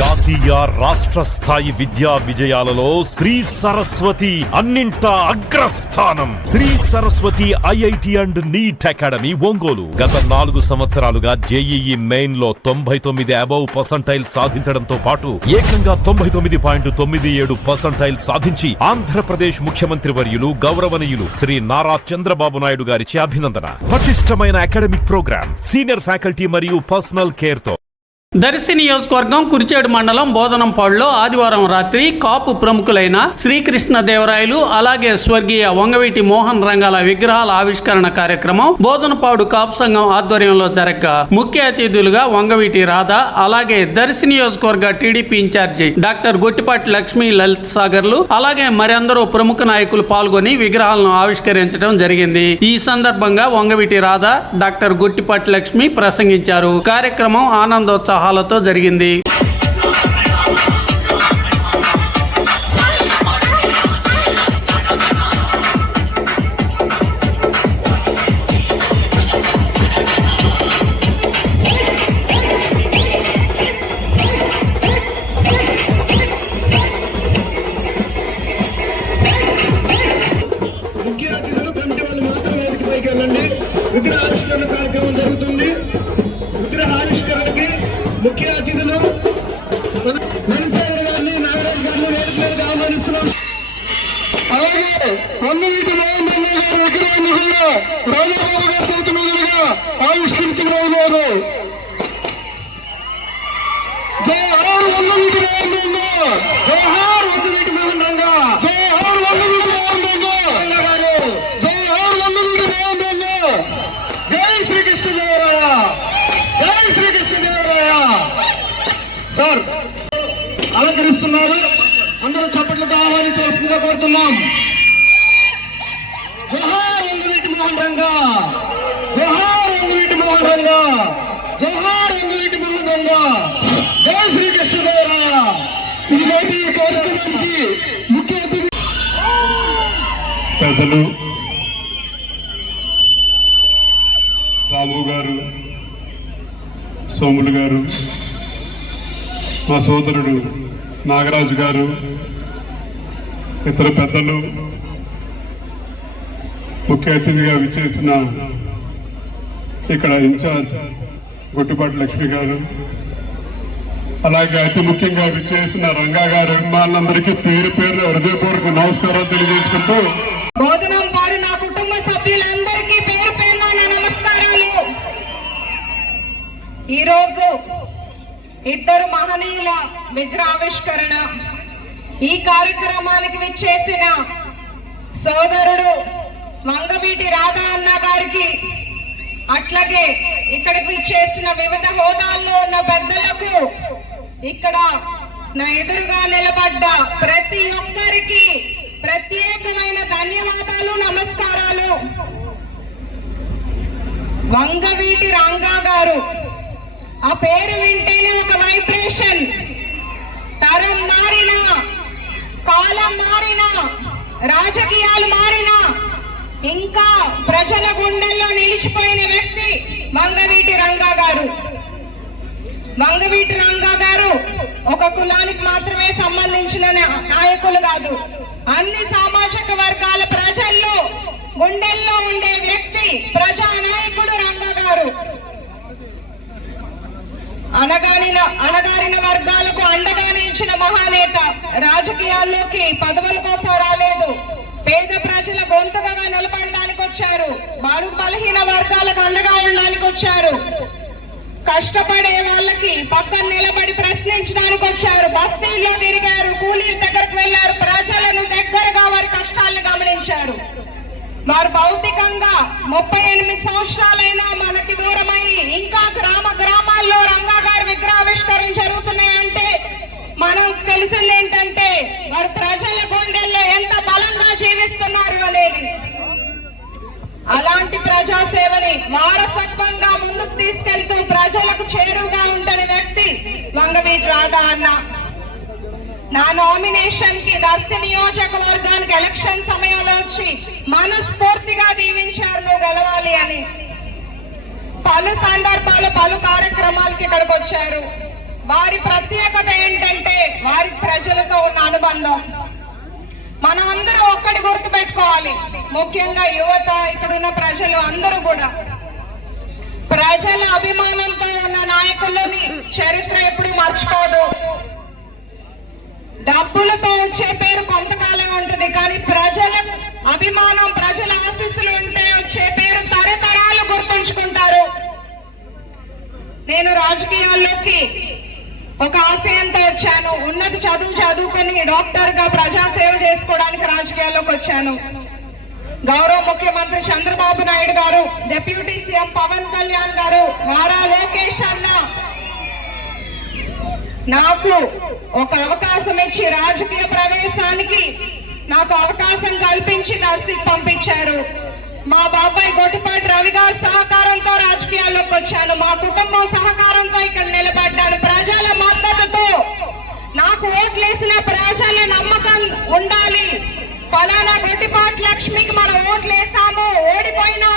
జాతీయ రాష్ట్ర స్థాయి విద్యా విజయాలలో శ్రీ సరస్వతి అన్నింటా అగ్రస్థానం. Sri Saraswati IIT and NEET academy Ongole గత 4 సంవత్సరాలుగా జేఈఈ మెయిన్ లో 99 అబౌవ్ పర్సంటైల్ సాధించడంతో పాటు ఏకంగా 99.97% సాధించి ఆంధ్రప్రదేశ్ ముఖ్యమంత్రి వర్యులు గౌరవనీయులు శ్రీ నారా చంద్రబాబు నాయుడు గారిచే అభినందన. పటిష్టమైన అకాడమిక్ ప్రోగ్రామ్, సీనియర్ ఫ్యాకల్టీ మరియు పర్సనల్ కేర్ తో దర్శి నియోజకవర్గం కురిచేడు మండలం బోధనంపాడులో ఆదివారం రాత్రి కాపు ప్రముఖులైన శ్రీకృష్ణదేవరాయలు అలాగే స్వర్గీయ వంగవీటి మోహన్ రంగాల విగ్రహాల ఆవిష్కరణ కార్యక్రమం బోధనపాడు కాపు సంఘం ఆధ్వర్యంలో జరగగా ముఖ్య అతిథులుగా వంగవీటి రాధ అలాగే దర్శి నియోజకవర్గ TDP in charge doctor Gottipati Lakshmi Lalit సాగర్లు అలాగే మరెందరో ప్రముఖ నాయకులు పాల్గొని విగ్రహాలను ఆవిష్కరించడం జరిగింది. ఈ సందర్భంగా వంగవీటి రాధ డాక్టర్ గొట్టిపాటి లక్ష్మి ప్రసంగించారు. కార్యక్రమం ఆనందోత్సాహ తో జరిగింది. ముఖ్య అతిథులు కమిటీ వాళ్ళు మాత్రం వేదిక పైకి వెళ్ళండి. విగ్రహ ఆవిష్కరణ కార్యక్రమం జరుగుతుంది. విగ్రహ ఆవిష్కరణకి ముఖ్య అతిథులు మణిశేఖర్ గారిని, నాగరాజు గారిని వేదిక మీదకి ఆహ్వానిస్తున్నాం. అలాగే వంగవీటి మోహన్ రంగా గారి విగ్రహాన్ని కూడా రాజాబాబు గారి చేతి మీదుగా ఆవిష్కరించబోతున్నారు. జై హార్ వంగవీటి మోహన్ రంగా, జై హార్ వంగవీటి మోహన్ రంగా, జై హార్ వంగవీటి మోహన్ రంగా గారు, జై హార్ వంగవీటి మోహన్ రంగా, జై శ్రీకృష్ణదేవరాయ, జై శ్రీకృష్ణదేవరాయ. సార్ అలంకరిస్తున్నారు. అందరూ చప్పట్లతో ఆహ్వానించవలసిందిగా కోరుతున్నాం. జోహార్ వంగవీటి మోహన్ రంగా, జోహార్ వంగవీటి మోహన్ రంగా, జోహార్ వంగవీటి మోహన్ రంగా, జై శ్రీకృష్ణదేవరాయ. ఈరోజు ఈ కార్యక్రమానికి ముఖ్య అతిథి పెద్దలు రాము గారు, సోములు గారు, మా సోదరుడు నాగరాజు గారు, ఇతర పెద్దలు, ముఖ్య అతిథిగా విచ్చేసిన ఇక్కడ ఇన్ఛార్జ్ గొట్టిపాటి లక్ష్మి గారు, అలాగే అతి ముఖ్యంగా విచ్చేసిన రంగా గారు, అభిమానులందరికీ పేరు పేరు హృదయపూర్వక నమస్కారాలు తెలియజేసుకుంటూ బోధనంపాడు నా కుటుంబ సభ్యులందరికీ పేరు పేరున నా నమస్కారాలు. ఈరోజు ఇద్దరు మహనీయుల విగ్రహావిష్కరణ. ఈ కార్యక్రమానికి విచ్చేసిన సోదరుడు వంగవీటి రాధా అన్న గారికి, అట్లాగే ఇక్కడికి విచ్చేసిన వివిధ హోదాల్లో ఉన్న పెద్దలకు, ఇక్కడ నా ఎదురుగా నిలబడ్డ ప్రతి ఒక్కరికి ప్రత్యేకమైన ధన్యవాదాలు, నమస్కారాలు. వంగవీటి రంగా గారు, ఆ పేరు వింటేనే ఒక వైబ్రేషన్. తరం మారినా, కాలం మారినా, రాజకీయాలు మారినా ఇంకా ప్రజల గుండెల్లో నిలిచిపోయిన వ్యక్తి వంగవీటి రంగా గారు. వంగవీటి రంగా గారు ఒక కులానికి మాత్రమే సంబంధించిన నాయకులు కాదు, అన్ని సామాజిక వర్గాల ప్రజల్లో గుండెల్లో ఉండే వ్యక్తి, ప్రజా నాయకుడు రంగా గారు. అణగారిన వర్గాలకు అండగా నిలిచిన మహానేత. రాజకీయాల్లోకి పదవుల కోసం రాలేదు, పేద ప్రజల గొంతుగా నిలబడడానికి వచ్చారు. బలహీన వర్గాలకు అండగా ఉండడానికి వచ్చారు. కష్టపడే వాళ్ళకి పక్కన నిలబడి ప్రశ్నించడానికి వచ్చారు. బస్తీల్లో తిరిగారు, కూలీల దగ్గరకు వెళ్లారు, ప్రజలను దగ్గరగా వారి కష్టాలను గమనించారు. వారు భౌతికంగా 38 సంవత్సరాలైనా మనకి దూరమై ఇంకా గ్రామాల్లో రంగా గారి విగ్రహావిష్కరణ జరుగుతున్నాయంటే మనం తెలిసింది ఏంటంటే వారు ప్రజల గుండెల్లో ఎంత బలంగా జీవిస్తున్నారు అనేది. అలాంటి ప్రజాసేవని వారసత్వంగా ముందుకు తీసుకెళ్తూ ప్రజలకు చేరువుగా ఉంటున్న వ్యక్తి వంగవీటి రాధా అన్న. నా నామినేషన్ కి దర్శి నియోజకవర్గానికి ఎలక్షన్ సమయంలో వచ్చి మనస్ఫూర్తిగా దీవించారు నువ్వు గెలవాలి అని. పలు సందర్భాలు పలు కార్యక్రమాలకి ఇక్కడికి వచ్చారు. వారి ప్రత్యేకత ఏంటి అనుబంధం. మనమందరం ఒక్కటి గుర్తు పెట్టుకోవాలి, ముఖ్యంగా యువత, ఇక్కడున్న ప్రజలు అందరూ కూడా ప్రజల అభిమానంతో ఉన్న నాయకులని చరిత్ర ఎప్పుడు మర్చిపోదు. డబ్బులతో వచ్చే పేరు కొంతకాలం ఉంటుంది, కానీ ప్రజల అభిమానం, ప్రజల ఆశీస్సులు ఉంటే వచ్చే పేరు తరతరాలు గుర్తుంచుకుంటారు. నేను రాజకీయాల్లోకి ఒక ఆశయంతో వచ్చాను. ఉన్నత చదువుకొని డాక్టర్ గా ప్రజాసేవ చేసుకోవడానికి రాజకీయాల్లోకి వచ్చాను. గౌరవ ముఖ్యమంత్రి చంద్రబాబు నాయుడు గారు, డిప్యూటీ సీఎం పవన్ కళ్యాణ్ గారు, నారా లోకేష్ అన్న నాకు ఒక అవకాశం ఇచ్చి రాజకీయ ప్రవేశానికి నాకు అవకాశం కల్పించి నర్సింగ్ పంపించారు. మా బాబాయ్ గొట్టిపాటి రవి గారి సహకారంతో రాజకీయాల్లోకి వచ్చాను. మా కుటుంబం సహకారంతో ఇక్కడ నిలబడ్డాను. ప్రజల మద్దతుతో నాకు ఓట్లేసిన ప్రజల నమ్మకం ఉండాలి. ఫలానా గొట్టిపాటి లక్ష్మికి మనం ఓట్లేసాము, ఓడిపోయినా